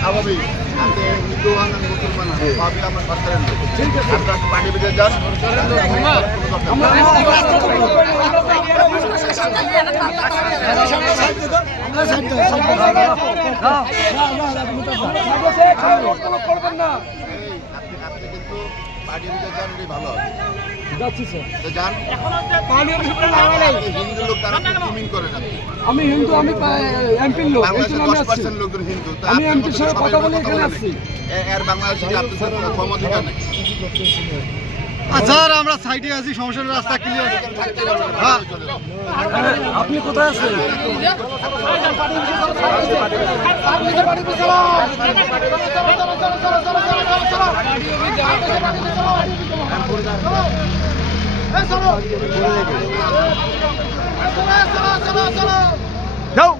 স্বাভাবিক আপনি হিন্দু হন আর মুসলমান হন সবই আমার সরকারের লোক আপনার পার্টি ভিতরে যান করবেন না। আপনি কিন্তু পার্টি ভিতরে যান ভালো হবে যাচ্ছি স্যার। তো যান হিন্দু লোক তারা মিন করেন আপনি আমি হিন্দু, আমি এমপির লোক, এই জন্য আমি আসছি। 10% লোকজন হিন্দু তো আমি এমপির সঙ্গে কথা বলে এখানে আসছি। এর বাংলাদেশে আপনাদের কম অধিকার নেই স্যার আমরা সাইডে আছি, সমস্যা নেই, রাস্তা ক্লিয়ার। হ্যাঁ আপনি কোথায় আছেন? যাও